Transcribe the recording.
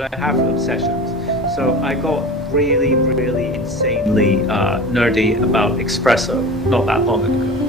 I have obsessions. So I got really insanely nerdy about espresso not that long ago.